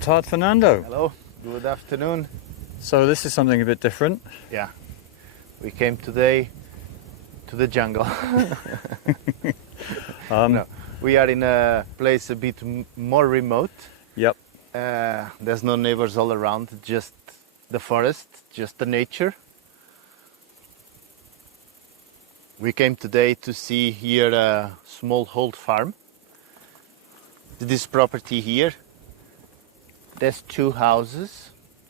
Tard Fernando. Hello, good afternoon. So this is something a bit different. Yeah, we came today to the jungle. No, we are in a place a bit more remote. Yep. There's no neighbors all around, just the forest, just the nature. We came today to see here a smallhold farm. This property here, there's two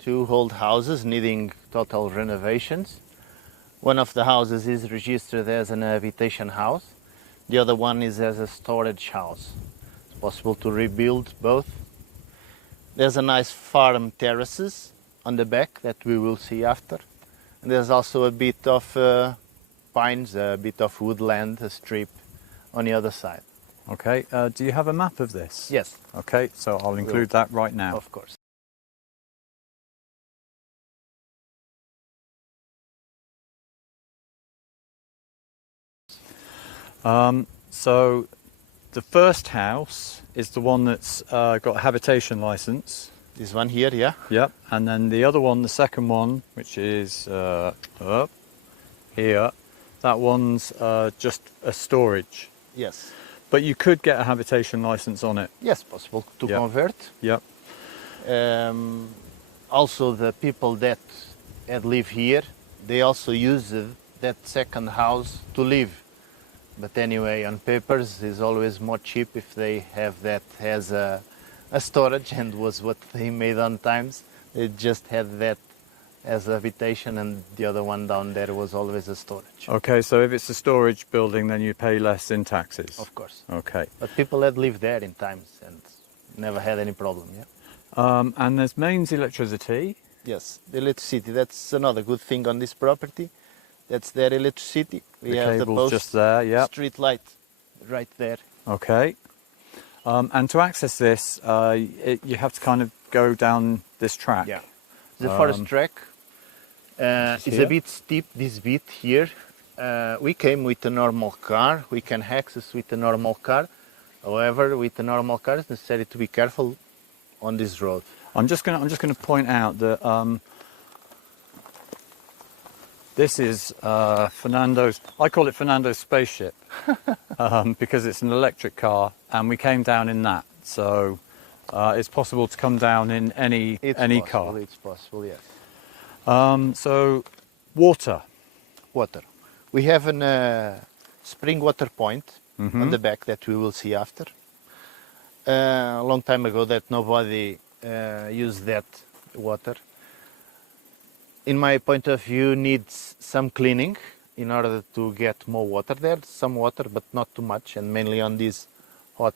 old houses needing total renovations. One of the houses is registered as an habitation house. The other one is as a storage house. It's possible to rebuild both. There's a nice farm terraces on the back that we will see after. And there's also a bit of pines, a bit of woodland, a strip on the other side. Okay, do you have a map of this? Yes. Okay, so I'll include that right now. Of course. So the first house is the one that's got a habitation license. This one here, yeah? Yep, and then the other one, the second one, which is up here, that one's just a storage. Yes. But you could get a habitation license on it. Yes, possible to Yep. convert. Yep. Also, the people that had live here, they also used that second house to live. But anyway, on papers, it's always more cheap if they have that as a storage, and was what they made on times. They just had that as a habitation, and the other one down there was always a storage. Okay, so if it's a storage building, then you pay less in taxes. Of course. Okay. But people had lived there in times and never had any problem, yeah? And there's mains electricity. Yes, the electricity, that's another good thing on this property. That's their electricity. We have the cable's post, just there, yeah. street light right there. Okay. And to access this, you have to kind of go down this track. Yeah. The forest track is here. a bit steep, this bit here. We came with a normal car. We can access with a normal car. However, with a normal car, it's necessary to be careful on this road. I'm just gonna point out that this is Fernando's. I call it Fernando's spaceship because it's an electric car, and we came down in that. So it's possible to come down in any car. It's possible, yes. So water. Water. We have a spring water point on the back that we will see after. A long time ago that nobody used that water. In my point of view, needs some cleaning in order to get more water there. Some water, but not too much, and mainly on this hot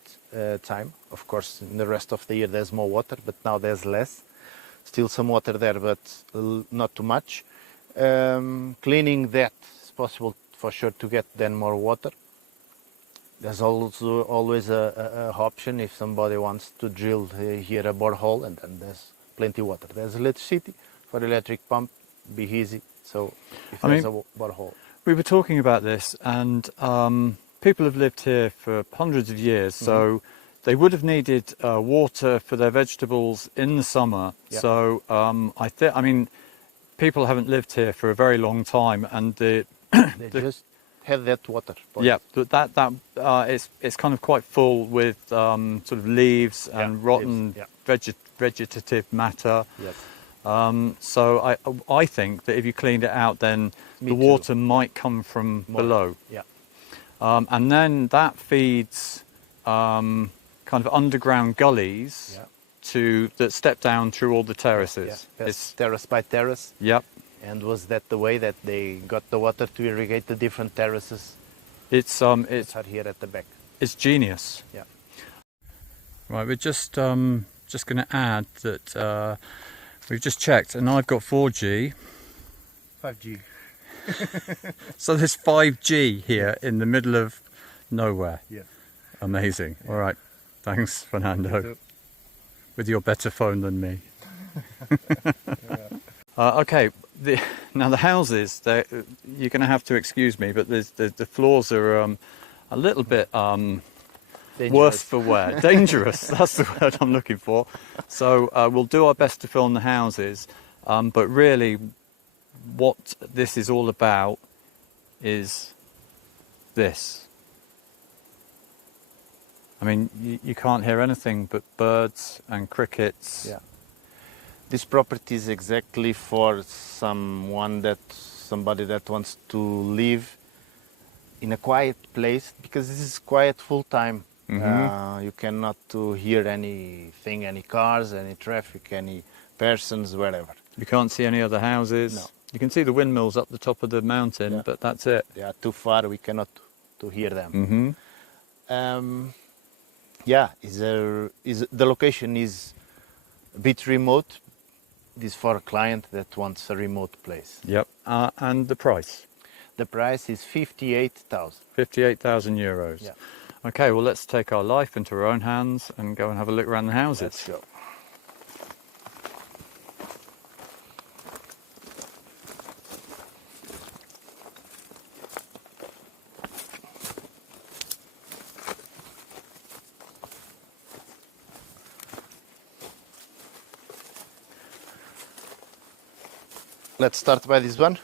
time. Of course, in the rest of the year there's more water, but now there's less. Still some water there, but not too much. Cleaning that is possible for sure to get then more water. There's also always a option if somebody wants to drill here a borehole, and then there's plenty of water. There's electricity for electric pump, be easy. So if there's a borehole. We were talking about this, and people have lived here for hundreds of years, so they would have needed water for their vegetables in the summer. Yeah. So I mean, people haven't lived here for a very long time, and They just have that water. yeah, but it's kind of quite full with sort of leaves and rotten vegetative matter. Yes. So I think that if you cleaned it out, then the water might come from below. Yeah. And then that feeds kind of underground gulleys that step down through all the terraces. Yeah. It's terrace by terrace. Yep. And was that the way that they got the water to irrigate the different terraces? It's are here at the back. It's genius. Yeah. Right, we're just going to add that we've just checked, and I've got 4G. 5G. So there's 5G here in the middle of nowhere. Yeah. Amazing. All right. Thanks, Fernando. With your better phone than me. Okay. Now the houses, you're going to have to excuse me, but the floors are a little bit Worse for wear. Dangerous, that's the word I'm looking for. So we'll do our best to film the houses, but really what this is all about is this. I mean, you can't hear anything but birds and crickets. Yeah. This property is exactly for somebody that wants to live in a quiet place, because this is quiet full time. You cannot hear anything, any cars, any traffic, any persons, wherever. You can't see any other houses. No. You can see the windmills up the top of the mountain, Yeah. but that's it. They are too far, we cannot to hear them. Mm-hmm. The location is a bit remote. This is for a client that wants a remote place. Yep. And the price? The price is 58,000. 58,000 euros. Yeah. Okay, well, let's take our life into our own hands and go and have a look around the houses. Let's go. Let's start by this one.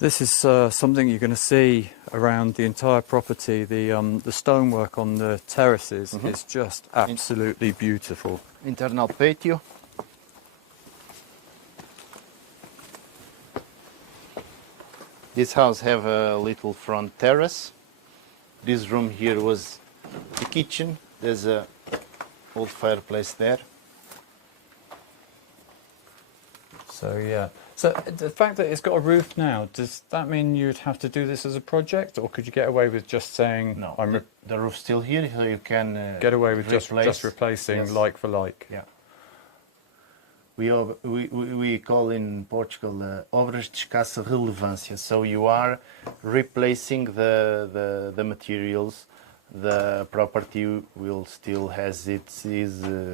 This is something you're going to see around the entire property. The stonework on the terraces is just absolutely beautiful. Internal patio. This house have a little front terrace. This room here was the kitchen. There's a old fireplace there. So yeah. So the fact that it's got a roof now, does that mean you'd have to do this as a project, or could you get away with just saying No, I'm the roof's still here, so you can get away with just replacing Yes. like for like? Yeah. We call in Portugal obras de escassa relevância. So you are replacing the materials. The property will still has its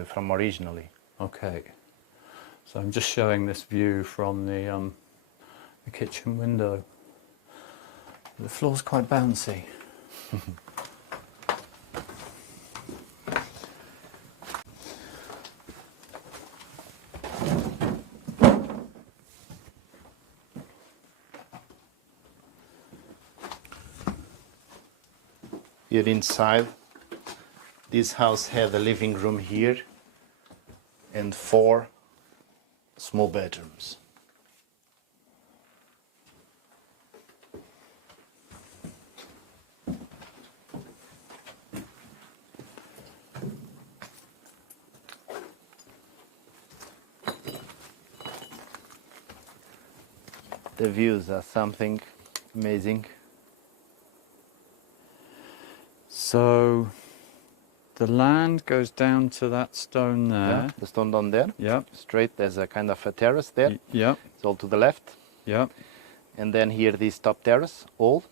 from originally. Okay. So I'm just showing this view from the kitchen window. The floor's quite bouncy. Here inside, this house had a living room here and 4 small bedrooms. The views are something amazing. So the land goes down to that stone there. Yeah, the stone down there. Yeah. Straight, there's a kind of a terrace there. Yeah. It's all to the left. Yeah. And then here this top terrace, all.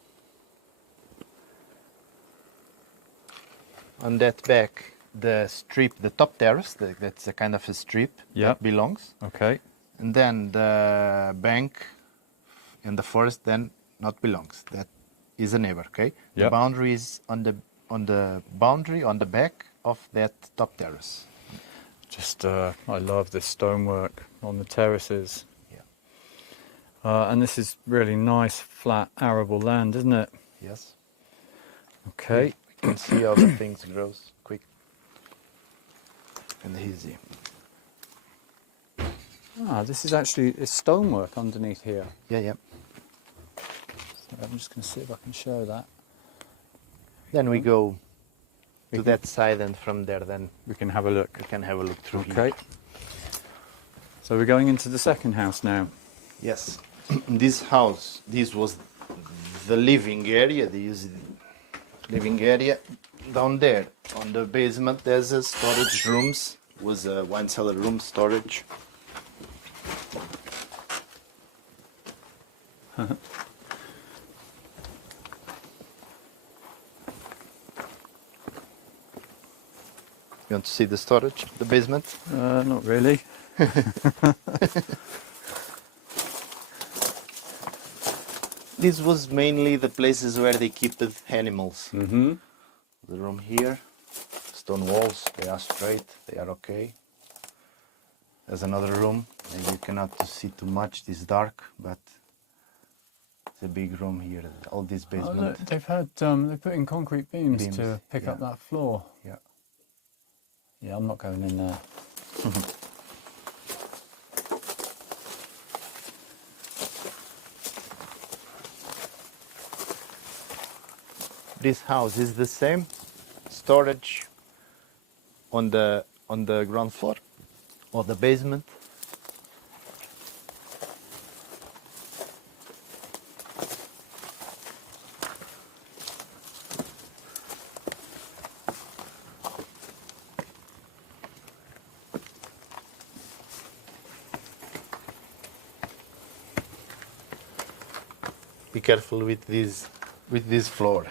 On that back, the strip, the top terrace, that's a kind of a strip that belongs. Okay. And then the bank and the forest then not belongs. That is a neighbor, okay? The boundary is on the boundary on the back of that top terrace. Just, I love this stonework on the terraces. Yeah. And this is really nice, flat, arable land, isn't it? Yes. Okay. You can see how the things grows quick and easy. This is actually it's stonework underneath here. Yeah, yeah. So I'm just going to see if I can show that. Then we go to that side, and from there then we can have a look. we can have a look through Okay. here. So we're going into the second house now. Yes. This house, this was the living area. This living area down there. On the basement there's a storage rooms. Was a wine cellar room storage. You want to see the storage, the basement? Not really. This was mainly the places where they keep the animals. Mm-hmm. The room here, stone walls, they are straight, they are okay. There's another room, maybe you cannot see too much, this dark, but it's a big room here, all this Oh, basement. look, they've had they put in concrete beams Beams, to pick up yeah. that floor. Yeah. Yeah, I'm not going in there. This house is the same, storage on the ground floor or the basement. Be careful with this floor.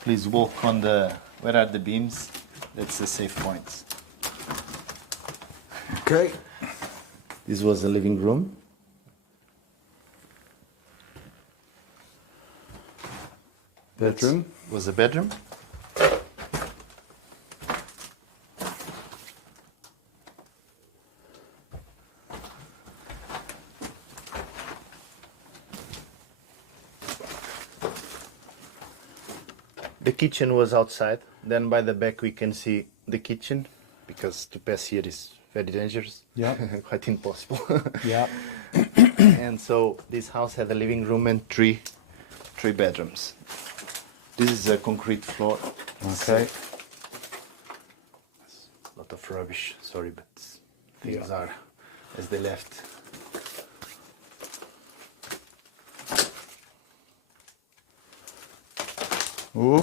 Please walk on the where are the beams. That's the safe points. Okay. This was the living room. Bedroom. That was a bedroom. The kitchen was outside. Then by the back we can see the kitchen, because to pass here is very dangerous. Yeah. Quite impossible. Yeah. And so this house had a living room and three bedrooms. This is a concrete floor. Okay. A lot of rubbish, sorry, but things are as they left. Ooh.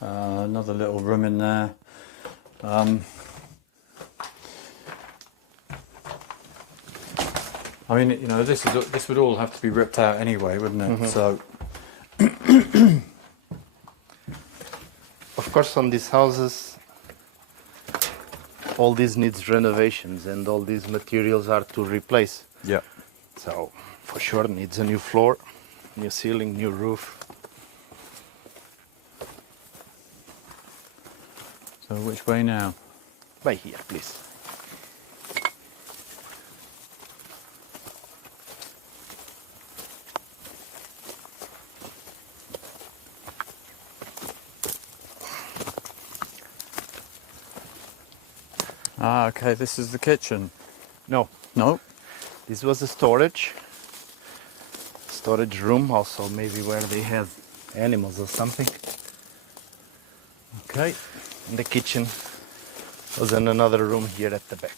Another little room in there. I mean, you know, this would all have to be ripped out anyway, wouldn't it? So, Of course, on these houses, all this needs renovations and all these materials are to replace. yeah. So, for sure, needs a new floor, new ceiling, new roof. So which way now? By here, please. Ah, okay. This is the kitchen. No, No. this was a storage room, also maybe where they have animals or something. Okay. And the kitchen was in another room here at the back.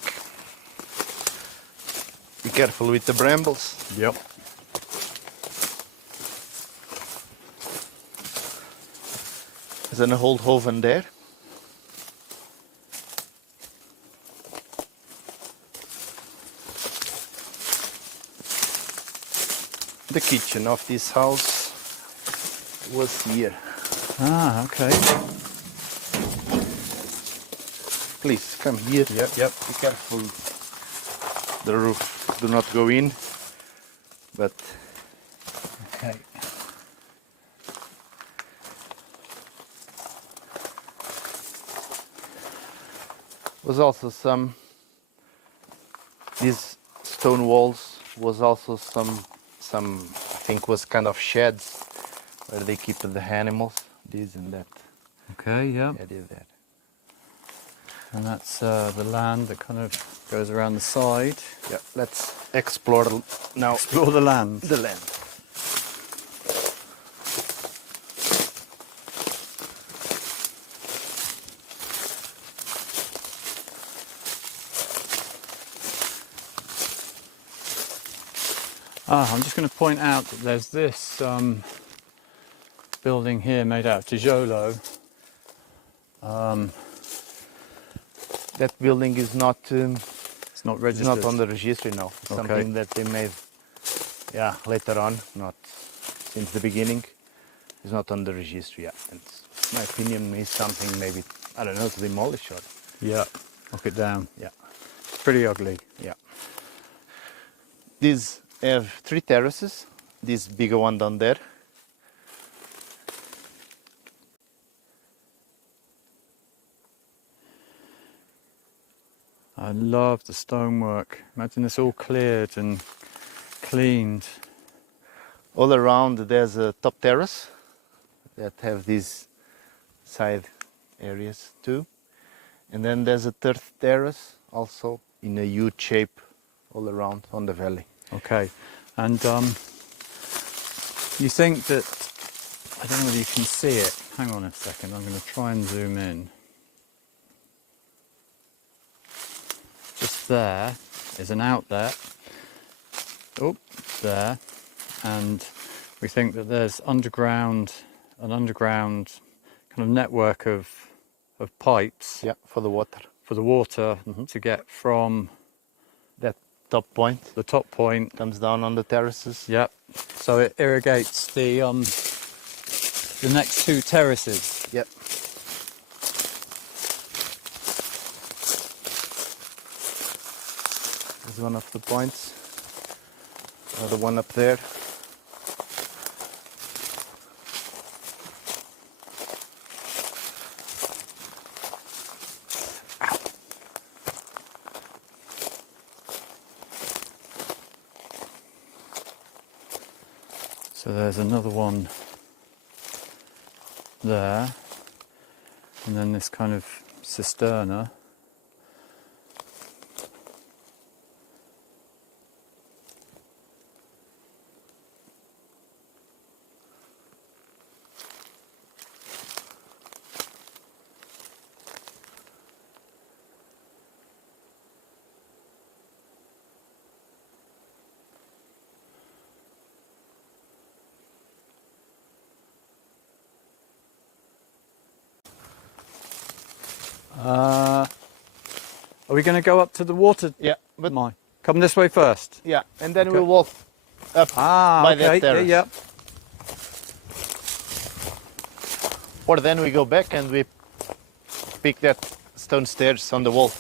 Be careful with the brambles. Yep. There's an old oven there. The kitchen of this house was here. Ah, okay. Please come here. Yep. Be careful. The roof do not go in. But Okay. was also these stone walls was also some I think was kind of sheds where they keep the animals. This and that. Okay. Yeah. Yeah, did that. And that's the land that kind of goes around the side. Yeah, let's explore now Explore the land. the land. I'm just going to point out that there's this building here made out of tijolo. That building is not It's not it's registered. not on the registry now. It's Okay. something that they made, yeah, later on, not since the beginning. It's not on the registry yet. And my opinion is something maybe, I don't know, to demolish or Yeah. Knock it down. yeah. pretty ugly. Yeah. These have 3 terraces. This bigger one down there. I love the stonework. Imagine this all cleared and cleaned. All around there's a top terrace that have these side areas too. And then there's a third terrace also in a U shape all around on the valley. Okay, and you think that, I don't know whether you can see it. Hang on a second, I'm going to try and zoom in. Just there is an outlet. Oh, there. And we think that there's an underground kind of network of pipes. Yeah, for the water. For the water to get from That top point the top point. comes down on the terraces. Yep. So it irrigates the next 2 terraces. Yep. There's one of the points. Another one up there. So there's another one there, and then this kind of cisterna. Are we going to go up to the water? Yeah, but Come this way first. yeah, and then Okay. we'll walk up by that terrace. Yeah. Or then we go back and we pick that stone stairs on the wall.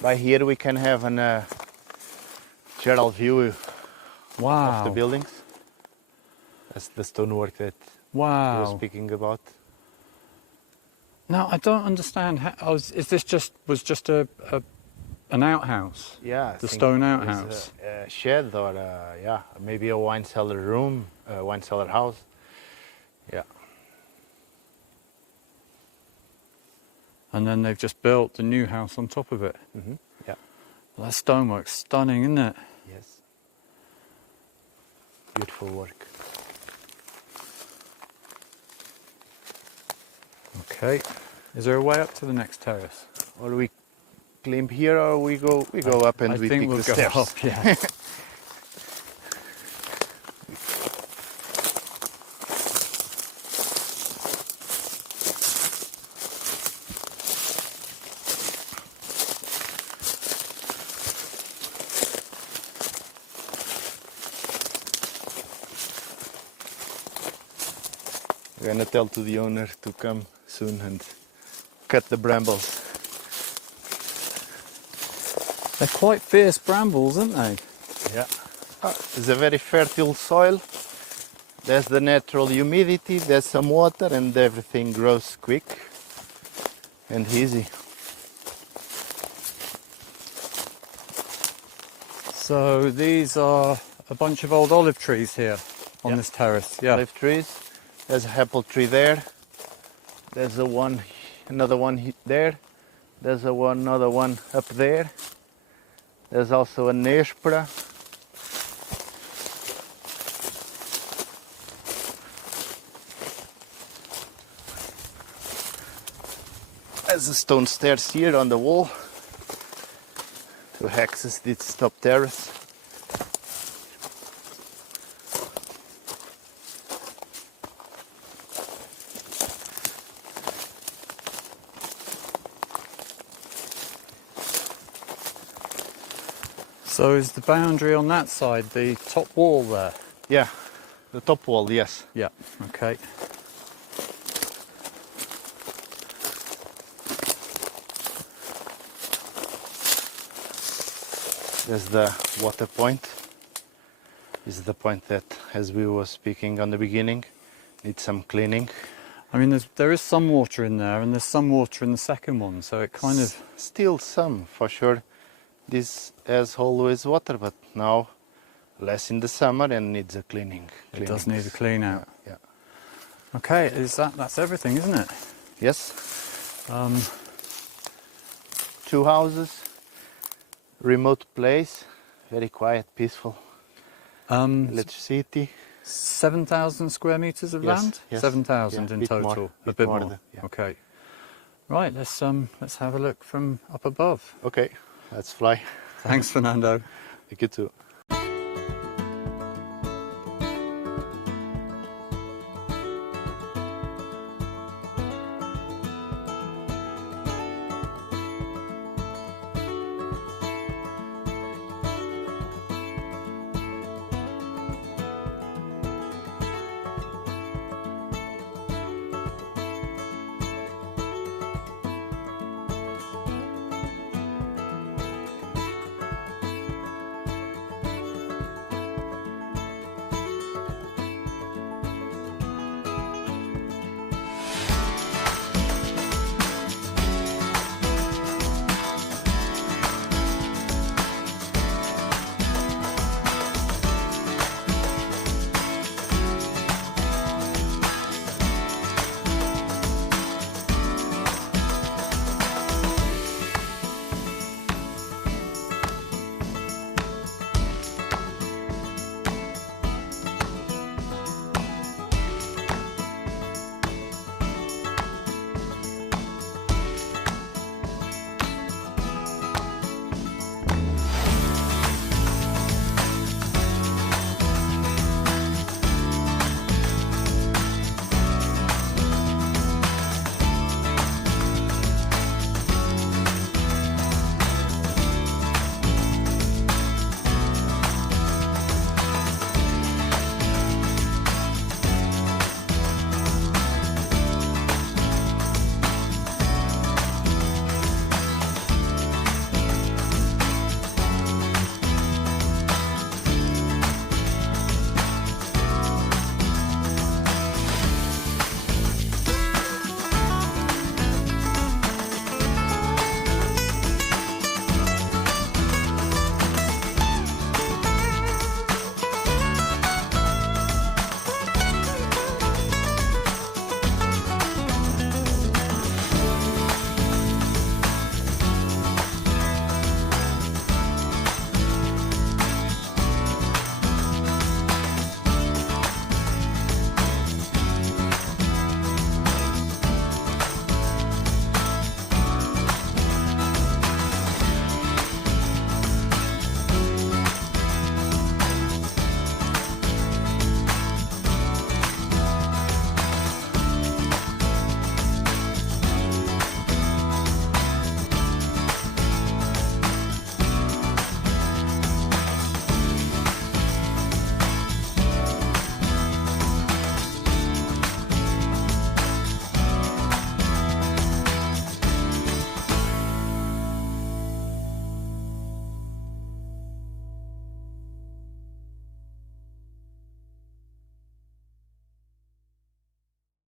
By here we can have an geral view Wow. of the buildings. That's the stonework that we were Wow. speaking about. Now I don't understand how. Is this just an outhouse? Yeah, I The think stone it's outhouse. a shed or yeah, maybe a wine cellar room, a wine cellar house. Yeah. And then they've just built the new house on top of it. Yeah. Well, that stonework's stunning, isn't it? Yes. Beautiful work. Okay. Is there a way up to the next terrace? Or we climb here, or we go up and I we think pick we'll the go stairs. up. Yeah. We're gonna tell to the owner to come soon and cut the brambles. They're quite fierce brambles, aren't they? Yeah. It's a very fertile soil. There's the natural humidity, there's some water, and everything grows quick and easy. So these are a bunch of old olive trees here on this terrace. Yeah. Olive trees. There's a apple tree there. There's another one there. There's another one up there. There's also a nespera. There's a stone stairs here on the wall. to access this top terrace. So is the boundary on that side the top wall there? Yeah, the top wall, yes. Yeah, okay. There's the water point. This is the point that, as we were speaking on the beginning, needs some cleaning. I mean, there is some water in there, and there's some water in the second one, so it kind of... Still some, for sure. This has always water, but now less in the summer and needs a cleaning. It does need a clean out. Yeah. Okay, that's everything, isn't it? Yes. Um, 2 houses, remote place, very quiet, peaceful. Electricity. 7,000 square meters of Yes, land? yes. 7,000 Yeah, in bit total. more, A bit bit more more. than- yeah. Okay. Right, let's have a look from up above. Okay, let's fly. Thanks, Fernando. Thank you too.